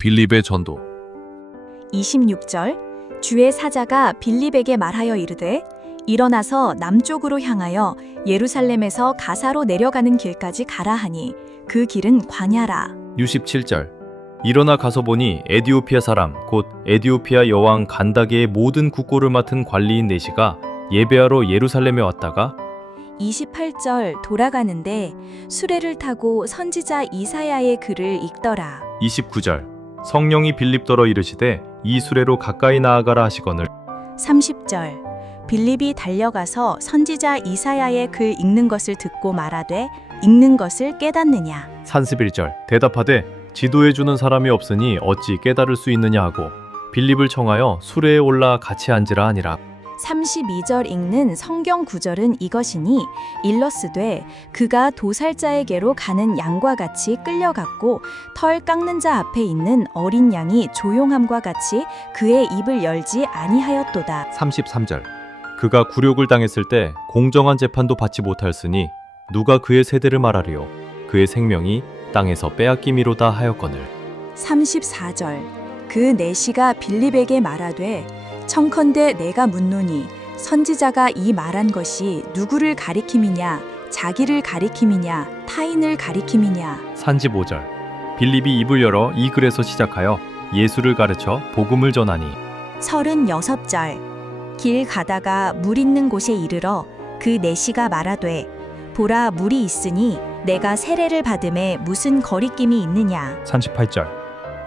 빌립의 전도. 26절 주의 사자가 빌립에게 말하여 이르되 일어나서 남쪽으로 향하여 예루살렘에서 가사로 내려가는 길까지 가라 하니 그 길은 광야라. 67절 일어나 가서 보니 에디오피아 사람 곧 에디오피아 여왕 간다게의 모든 국고를 맡은 관리인 네시가 예배하러 예루살렘에 왔다가 28절 돌아가는데 수레를 타고 선지자 이사야의 글을 읽더라. 29절 성령이 빌립더러 이르시되 이 수레로 가까이 나아가라 하시거늘 30절 빌립이 달려가서 선지자 이사야의 글 읽는 것을 듣고 말하되 읽는 것을 깨닫느냐. 31절 대답하되 지도해주는 사람이 없으니 어찌 깨달을 수 있느냐 하고 빌립을 청하여 수레에 올라 같이 앉으라 하니라. 32절 읽는 성경 구절은 이것이니 일러스되 그가 도살자에게로 가는 양과 같이 끌려갔고 털 깎는 자 앞에 있는 어린 양이 조용함과 같이 그의 입을 열지 아니하였도다. 33절 그가 굴욕을 당했을 때 공정한 재판도 받지 못하였으니 누가 그의 세대를 말하리요 그의 생명이 땅에서 빼앗김이로다 하였거늘 34절 그 내시가 빌립에게 말하되 청컨대 내가 묻노니 선지자가 이 말한 것이 누구를 가리킴이냐 자기를 가리킴이냐 타인을 가리킴이냐. 35절 빌립이 입을 열어 이 글에서 시작하여 예수를 가르쳐 복음을 전하니 36절 길 가다가 물 있는 곳에 이르러 그 내시가 말하되 보라 물이 있으니 내가 세례를 받음에 무슨 거리낌이 있느냐. 38절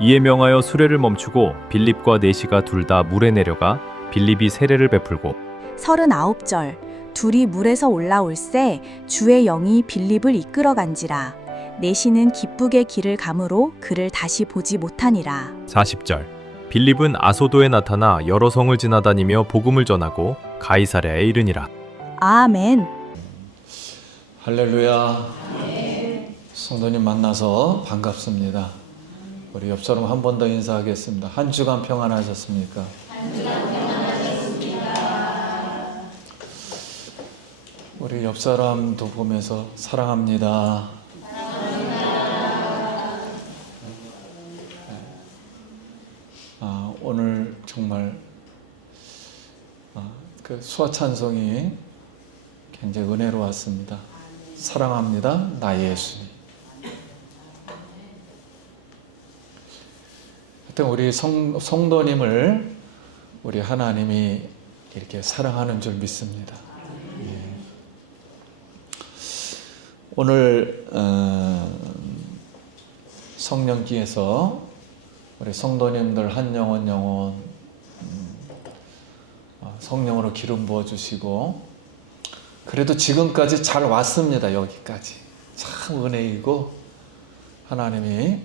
이에 명하여 수레를 멈추고 빌립과 네시가 둘 다 물에 내려가 빌립이 세례를 베풀고 39절 둘이 물에서 올라올새 주의 영이 빌립을 이끌어간지라. 내시는 기쁘게 길을 가므로 그를 다시 보지 못하니라. 40절 빌립은 아소도에 나타나 여러 성을 지나다니며 복음을 전하고 가이사랴에 이르니라. 아멘. 할렐루야. 성도님 만나서 반갑습니다. 우리 옆 사람 한 번 더 인사하겠습니다. 한 주간 평안하셨습니까? 우리 옆 사람도 보면서 사랑합니다. 오늘 정말 그 수화 찬송이 굉장히 은혜로웠습니다. 사랑합니다, 나 예수님. 하여튼 우리 성도님을 우리 하나님이 이렇게 사랑하는 줄 믿습니다. 오늘 성령기에서 우리 성도님들 한 영혼 성령으로 기름 부어주시고 그래도 지금까지 잘 왔습니다. 여기까지 참 은혜이고 하나님이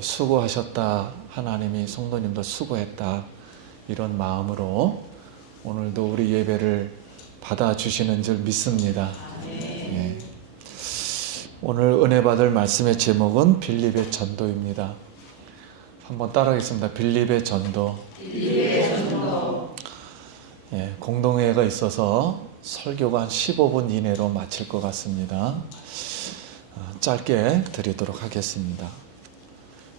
수고하셨다. 하나님이 성도님도 수고했다. 이런 마음으로 오늘도 우리 예배를 받아주시는 줄 믿습니다. 예. 오늘 은혜 받을 말씀의 제목은 빌립의 전도입니다. 한번 따라하겠습니다. 빌립의 전도. 예, 공동회의가 있어서 설교가 한 15분 이내로 마칠 것 같습니다. 짧게 드리도록 하겠습니다.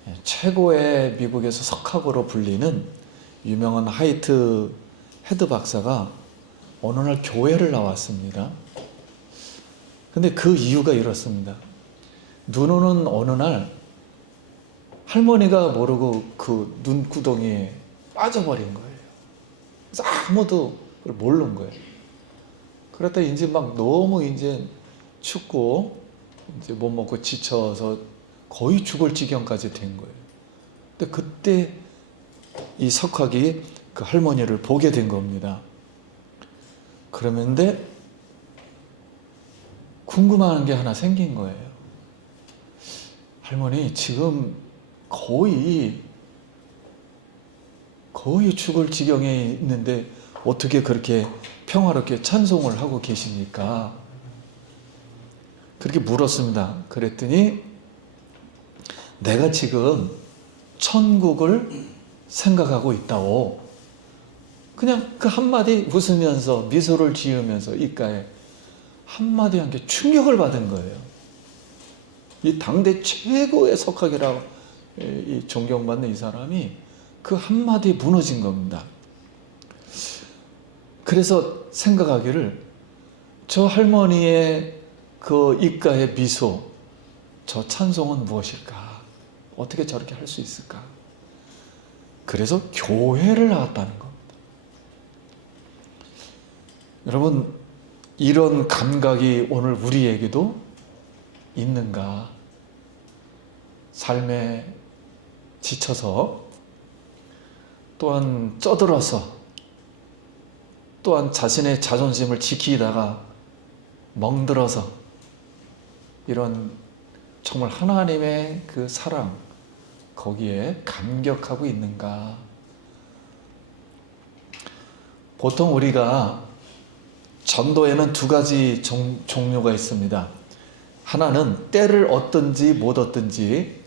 예, 최고의 미국에서 석학으로 불리는 유명한 하이트 헤드 박사가 어느 날 교회를 나왔습니다. 근데 그 이유가 이렇습니다. 눈 오는 어느 날 할머니가 모르고 그 눈구덩이에 빠져버린 거예요. 그래서 아무도 그걸 모르는 거예요. 그러다 이제 막 너무 이제 춥고 이제 못 먹고 지쳐서 거의 죽을 지경까지 된 거예요. 근데 그때 이 석학이 그 할머니를 보게 된 겁니다. 그러는데 궁금한 게 하나 생긴 거예요. 할머니 지금 거의 죽을 지경에 있는데 어떻게 그렇게 평화롭게 찬송을 하고 계십니까? 그렇게 물었습니다. 그랬더니 내가 지금 천국을 생각하고 있다고 그냥 그 한마디 웃으면서 미소를 지으면서 입가에 한마디 한 게 충격을 받은 거예요. 이 당대 최고의 석학이라고 이 존경받는 이 사람이 그 한마디에 무너진 겁니다. 그래서 생각하기를 저 할머니의 그 입가의 미소, 저 찬송은 무엇일까? 어떻게 저렇게 할 수 있을까? 그래서 교회를 나왔다는 겁니다. 여러분, 이런 감각이 오늘 우리에게도 있는가? 삶에 지쳐서, 또한 쩌들어서, 또한 자신의 자존심을 지키다가 멍들어서 이런 정말 하나님의 그 사랑, 거기에 감격하고 있는가? 보통 우리가 전도에는 두 가지 종류가 있습니다. 하나는 때를 얻든지 못 얻든지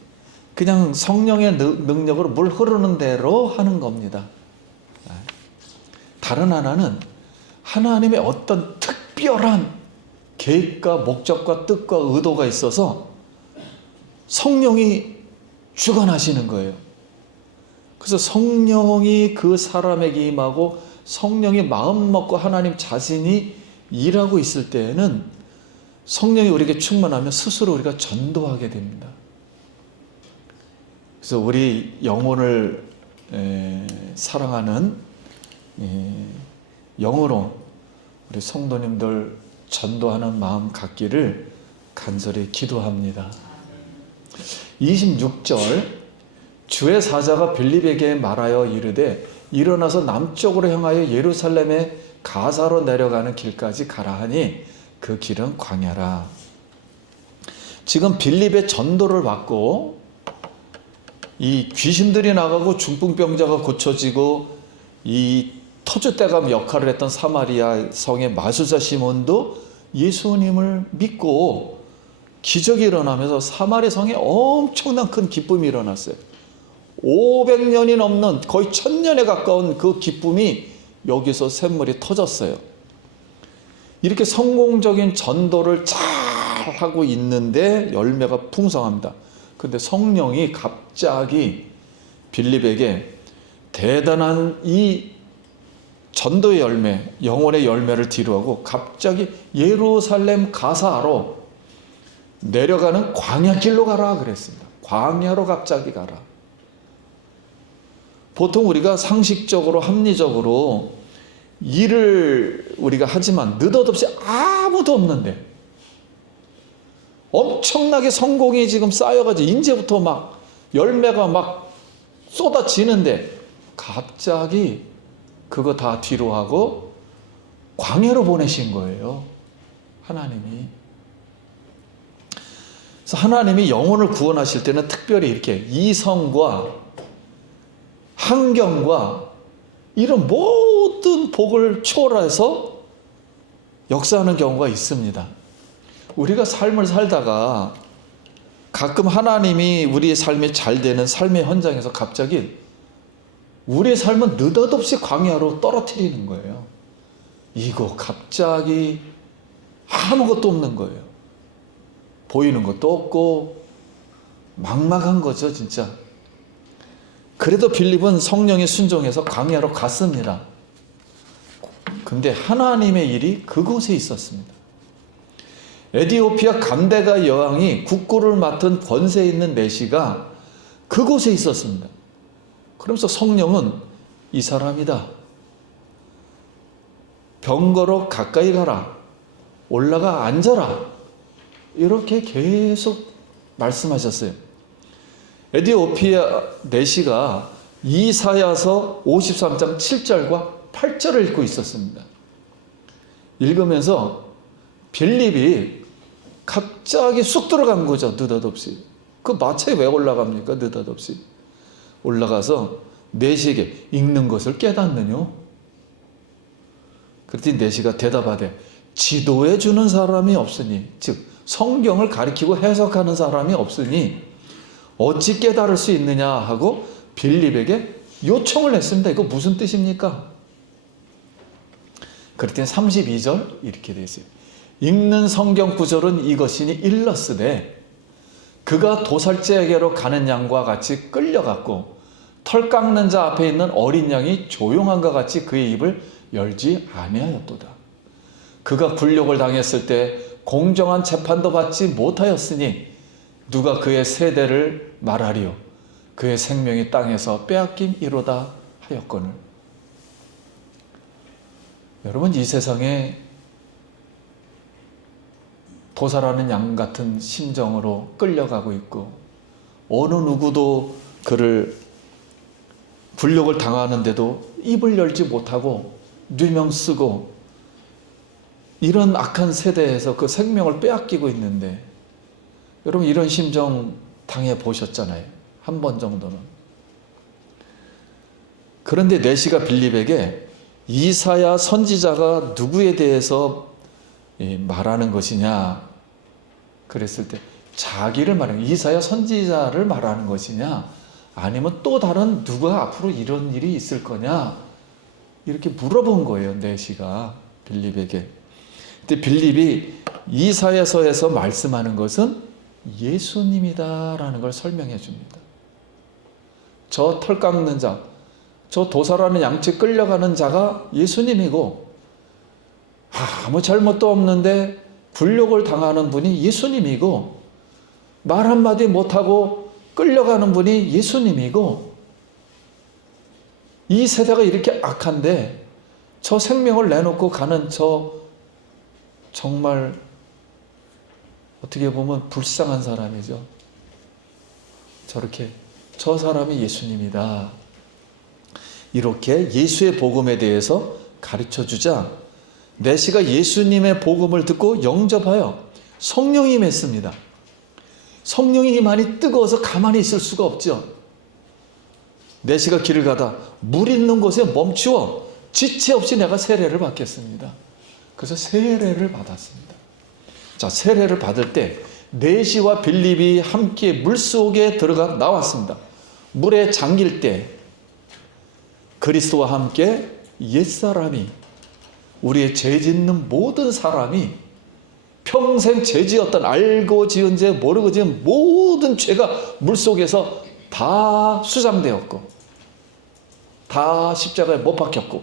그냥 성령의 능력으로 물 흐르는 대로 하는 겁니다. 다른 하나는 하나님의 어떤 특별한 계획과 목적과 뜻과 의도가 있어서 성령이 주관하시는 거예요. 그래서 성령이 그 사람에게 임하고 성령이 마음 먹고 하나님 자신이 일하고 있을 때에는 성령이 우리에게 충만하면 스스로 우리가 전도하게 됩니다. 그래서 우리 영혼을 사랑하는 영으로 우리 성도님들 전도하는 마음 갖기를 간절히 기도합니다. 26절, 주의 사자가 빌립에게 말하여 이르되 일어나서 남쪽으로 향하여 예루살렘의 가사로 내려가는 길까지 가라 하니 그 길은 광야라. 지금 빌립의 전도를 받고 이 귀신들이 나가고 중풍병자가 고쳐지고 이 터줏대감 역할을 했던 사마리아 성의 마술사 시몬도 예수님을 믿고 기적이 일어나면서 사마리아 성에 엄청난 큰 기쁨이 일어났어요. 500년이 넘는 거의 1000년에 가까운 그 기쁨이 여기서 샘물이 터졌어요. 이렇게 성공적인 전도를 잘 하고 있는데 열매가 풍성합니다. 근데 성령이 갑자기 빌립에게 대단한 이 전도의 열매, 영혼의 열매를 뒤로하고 갑자기 예루살렘 가사로 내려가는 광야길로 가라 그랬습니다. 광야로 갑자기 가라. 보통 우리가 상식적으로 합리적으로 일을 우리가 하지만 느닷없이 아무도 없는데 엄청나게 성공이 지금 쌓여가지고 이제부터 막 열매가 막 쏟아지는데 갑자기 그거 다 뒤로 하고 광야로 보내신 거예요. 하나님이. 그래서 하나님이 영혼을 구원하실 때는 특별히 이렇게 이성과 환경과 이런 모든 복을 초월해서 역사하는 경우가 있습니다. 우리가 삶을 살다가 가끔 하나님이 우리의 삶이 잘 되는 삶의 현장에서 갑자기 우리의 삶은 느닷없이 광야로 떨어뜨리는 거예요. 이거 갑자기 아무것도 없는 거예요. 보이는 것도 없고 막막한 거죠, 진짜. 그래도 빌립은 성령에 순종해서 광야로 갔습니다. 근데 하나님의 일이 그곳에 있었습니다. 에디오피아 간데가 여왕이 국고를 맡은 권세 있는 내시가 그곳에 있었습니다. 그러면서 성령은 이 사람이다. 병거로 가까이 가라. 올라가 앉아라. 이렇게 계속 말씀하셨어요. 에디오피아 내시가 이사야서 53장 7절과 8절을 읽고 있었습니다. 읽으면서 빌립이 갑자기 쑥 들어간 거죠. 느닷없이. 그 마차에 왜 올라갑니까? 느닷없이. 올라가서 내시에게 읽는 것을 깨닫느뇨? 그랬더니 내시가 대답하되 지도해 주는 사람이 없으니, 즉 성경을 가리키고 해석하는 사람이 없으니 어찌 깨달을 수 있느냐 하고 빌립에게 요청을 했습니다. 이거 무슨 뜻입니까? 그랬더니 32절 이렇게 되어 있어요. 읽는 성경 구절은 이것이니 일러스되 그가 도살자에게로 가는 양과 같이 끌려갔고 털 깎는 자 앞에 있는 어린 양이 조용한과 같이 그의 입을 열지 아니하였도다. 그가 굴욕을 당했을 때 공정한 재판도 받지 못하였으니 누가 그의 세대를 말하리요. 그의 생명이 땅에서 빼앗김이로다 하였거늘. 여러분, 이 세상에 도살하는 양 같은 심정으로 끌려가고 있고 어느 누구도 그를 굴욕을 당하는데도 입을 열지 못하고 누명 쓰고 이런 악한 세대에서 그 생명을 빼앗기고 있는데, 여러분 이런 심정 당해 보셨잖아요. 한 번 정도는. 그런데 내시가 빌립에게 이사야 선지자가 누구에 대해서 말하는 것이냐 그랬을 때 자기를 말하는, 이사야 선지자를 말하는 것이냐 아니면 또 다른 누가 앞으로 이런 일이 있을 거냐 이렇게 물어본 거예요. 내시가 빌립에게. 근데 빌립이 이사야서에서 말씀하는 것은 예수님이다라는 걸 설명해 줍니다. 저 털 깎는 자, 저 도살하는 양치 끌려가는 자가 예수님이고 아무 잘못도 없는데 굴욕을 당하는 분이 예수님이고 말 한마디 못하고 끌려가는 분이 예수님이고, 이 세대가 이렇게 악한데 저 생명을 내놓고 가는 저 정말 어떻게 보면 불쌍한 사람이죠. 저렇게 저 사람이 예수님이다. 이렇게 예수의 복음에 대해서 가르쳐 주자 내시가 예수님의 복음을 듣고 영접하여 성령이 임했습니다. 성령이 많이 뜨거워서 가만히 있을 수가 없죠. 내시가 길을 가다 물 있는 곳에 멈추어 지체 없이 내가 세례를 받겠습니다. 그래서 세례를 받았습니다. 자, 세례를 받을 때 내시와 빌립이 함께 물속에 들어가 나왔습니다. 물에 잠길 때 그리스도와 함께 옛사람이, 우리의 죄 짓는 모든 사람이 평생 죄 지었던, 알고 지은 죄 모르고 지은 모든 죄가 물속에서 다 수장되었고 다 십자가에 못 박혔고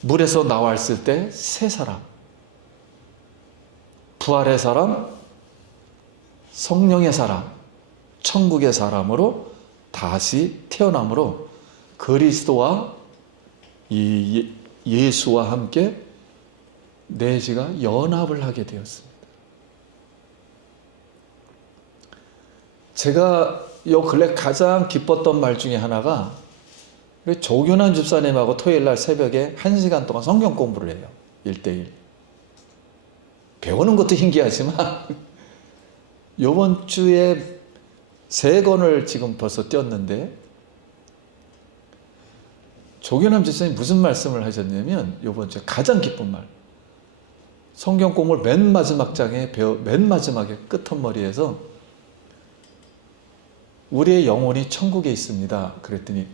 물에서 나왔을 때 새 사람, 부활의 사람, 성령의 사람, 천국의 사람으로 다시 태어남으로 그리스도와 예수와 함께 내시가 연합을 하게 되었습니다. 제가 요 근래 가장 기뻤던 말 중에 하나가 우리 조균환 집사님하고 토요일날 새벽에 1시간 동안 성경 공부를 해요. 1대1. 배우는 것도 신기하지만 요번 주에 3권을 지금 벌써 띄었는데 조균환 집사님이 무슨 말씀을 하셨냐면 요번 주에 가장 기쁜 말, 성경 공부를 맨 마지막 장에 맨 마지막에 끝머리에서 우리의 영혼이 천국에 있습니다. 그랬더니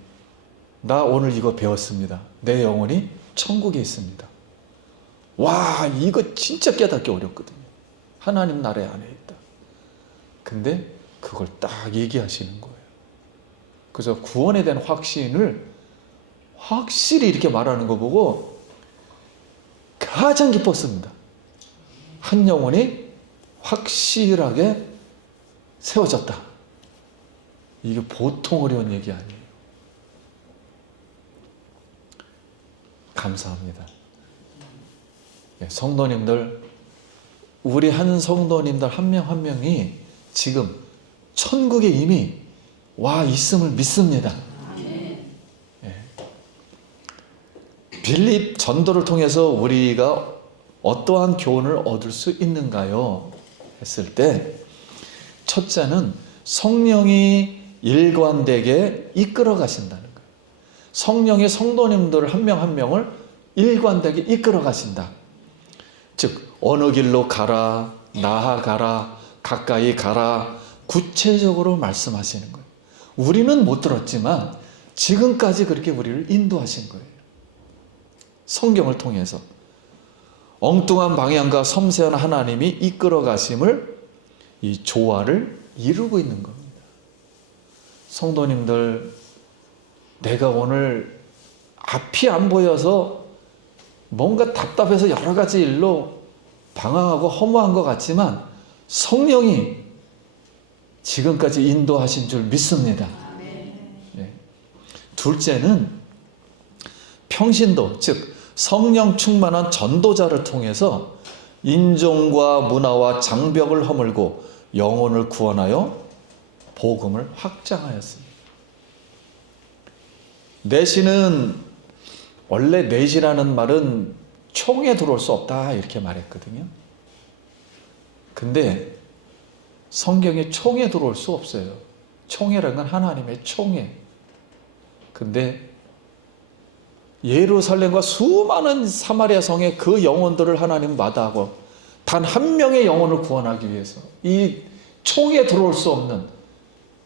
나 오늘 이거 배웠습니다. 내 영혼이 천국에 있습니다. 와, 이거 진짜 깨닫기 어렵거든요. 하나님 나라에 안에 있다. 근데 그걸 딱 얘기하시는 거예요. 그래서 구원에 대한 확신을 확실히 이렇게 말하는 거 보고 가장 기뻤습니다. 한 영혼이 확실하게 세워졌다. 이게 보통 어려운 얘기 아니에요. 감사합니다. 성도님들, 우리 한 성도님들 한 명 한 명이 지금 천국에 이미 와 있음을 믿습니다. 빌립 전도를 통해서 우리가 어떠한 교훈을 얻을 수 있는가요? 했을 때 첫째는 성령이 일관되게 이끌어 가신다는 거예요. 성령이 성도님들 한 명 한 명을 일관되게 이끌어 가신다. 즉 어느 길로 가라, 나아가라, 가까이 가라, 구체적으로 말씀하시는 거예요. 우리는 못 들었지만 지금까지 그렇게 우리를 인도하신 거예요. 성경을 통해서 엉뚱한 방향과 섬세한 하나님이 이끌어 가심을 이 조화를 이루고 있는 겁니다. 성도님들, 내가 오늘 앞이 안 보여서 뭔가 답답해서 여러 가지 일로 방황하고 허무한 것 같지만 성령이 지금까지 인도하신 줄 믿습니다. 네. 둘째는 평신도, 즉 성령 충만한 전도자를 통해서 인종과 문화와 장벽을 허물고 영혼을 구원하여 복음을 확장하였습니다. 내시는, 원래 내시라는 말은 총에 들어올 수 없다 이렇게 말했거든요. 근데 성경에 총에 들어올 수 없어요. 총회라는 건 하나님의 총회. 근데 예루살렘과 수많은 사마리아 성의 그 영혼들을 하나님 마다하고 단 한 명의 영혼을 구원하기 위해서 이 총에 들어올 수 없는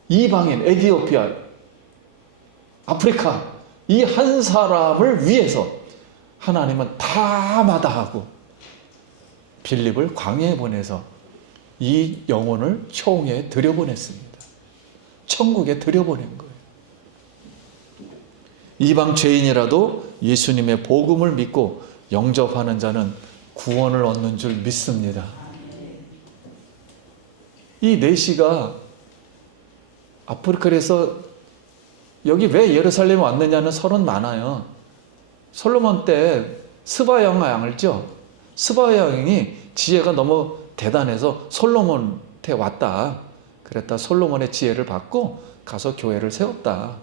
이방인, 에티오피아, 아프리카 이 한 사람을 위해서 하나님은 다 마다하고 빌립을 광야에 보내서 이 영혼을 총에 들여보냈습니다. 천국에 들여보낸 거예요. 이방 죄인이라도 예수님의 복음을 믿고 영접하는 자는 구원을 얻는 줄 믿습니다. 이 내시가 아프리카에서 여기 왜 예루살렘에 왔느냐는 설은 많아요. 솔로몬 때 스바 왕을 죠. 스바 왕이 지혜가 너무 대단해서 솔로몬한테 왔다. 그랬다 솔로몬의 지혜를 받고 가서 교회를 세웠다.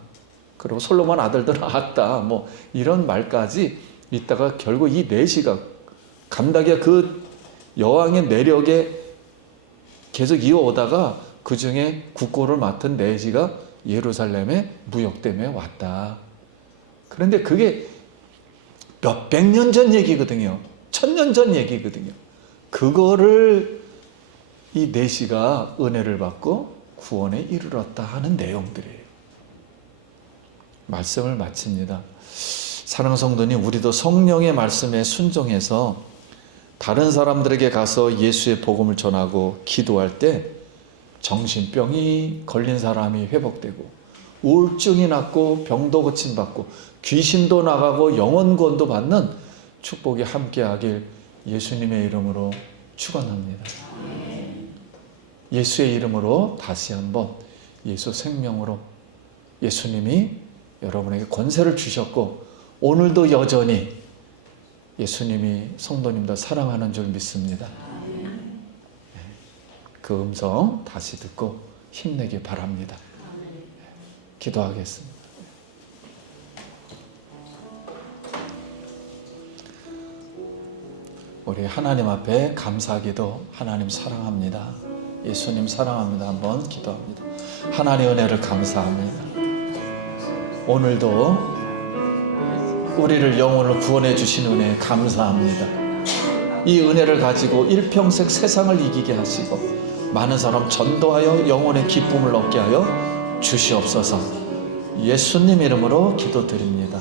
그리고 솔로몬 아들들 낳았다. 뭐 이런 말까지 있다가 결국 이 내시가 감당의 그 여왕의 내력에 계속 이어오다가 그 중에 국고를 맡은 내시가 예루살렘에 무역 때문에 왔다. 그런데 그게 몇백 년 전 얘기거든요. 1000년 전 얘기거든요. 그거를 이 내시가 은혜를 받고 구원에 이르렀다 하는 내용들이에요. 말씀을 마칩니다. 사랑하는 성도님, 우리도 성령의 말씀에 순종해서 다른 사람들에게 가서 예수의 복음을 전하고 기도할 때 정신병이 걸린 사람이 회복되고 우울증이 낫고 병도 고침받고 귀신도 나가고 영혼 구원도 받는 축복이 함께하길 예수님의 이름으로 축원합니다. 예수의 이름으로 다시 한번 예수 생명으로 예수님이 여러분에게 권세를 주셨고 오늘도 여전히 예수님이 성도님들 사랑하는 줄 믿습니다. 그 음성 다시 듣고 힘내기 바랍니다. 기도하겠습니다. 우리 하나님 앞에 감사하기도 하나님 사랑합니다. 예수님 사랑합니다. 한번 기도합니다. 하나님의 은혜를 감사합니다. 오늘도 우리를 영혼을 구원해 주신 은혜에 감사합니다. 이 은혜를 가지고 일평생 세상을 이기게 하시고 많은 사람 전도하여 영혼의 기쁨을 얻게 하여 주시옵소서. 예수님 이름으로 기도드립니다.